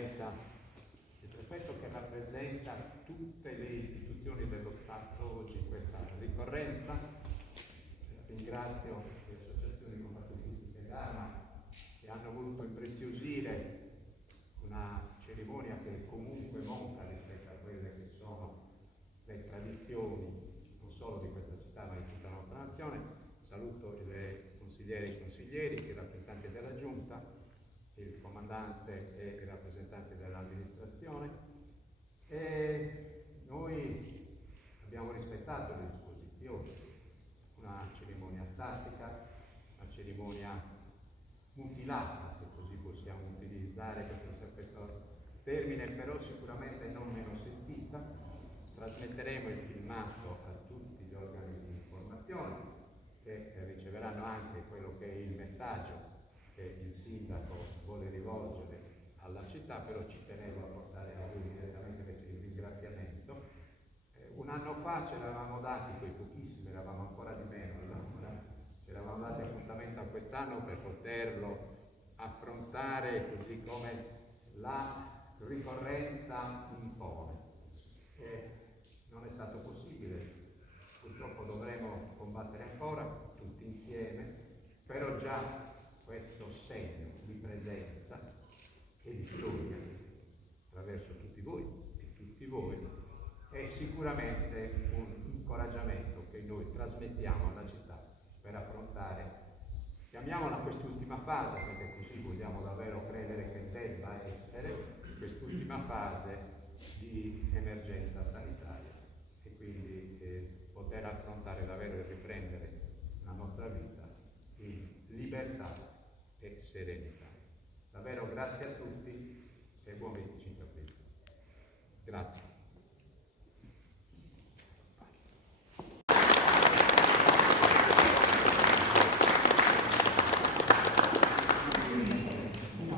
Eccellenza il Prefetto, che rappresenta tutte le istituzioni dello Stato oggi in questa ricorrenza. Ringrazio le associazioni combattutistiche d'arma che hanno voluto impreziosire una cerimonia che comunque monta rispetto a quelle che sono le tradizioni non solo di questa città ma di tutta la nostra nazione. Saluto le consigliere e i consiglieri, i rappresentanti della Giunta, il comandante e i rappresentanti dell'amministrazione, e noi abbiamo rispettato le disposizioni. Una cerimonia statica, una cerimonia mutilata, se così possiamo utilizzare questo termine, però sicuramente non meno sentita. Trasmetteremo il filmato a tutti gli organi di informazione, che riceveranno anche quello che è il messaggio che il sindaco vuole rivolgere alla città, però ci tenevo a portare a lui direttamente il ringraziamento. Un anno fa ce l'avevamo dati, quei pochissimi, eravamo ancora di meno, allora ce l'avevamo dati appuntamento a quest'anno per poterlo affrontare così come la ricorrenza impone. Non è stato possibile, purtroppo dovremo combattere ancora tutti insieme, però già questo segno di presenza e di storia attraverso tutti voi e tutti voi è sicuramente un incoraggiamento che noi trasmettiamo alla città per affrontare, chiamiamola quest'ultima fase, perché così vogliamo davvero credere che debba essere quest'ultima fase di emergenza sanitaria, e quindi poter affrontare davvero e riprendere la nostra vita in libertà e serenità. Davvero grazie a tutti.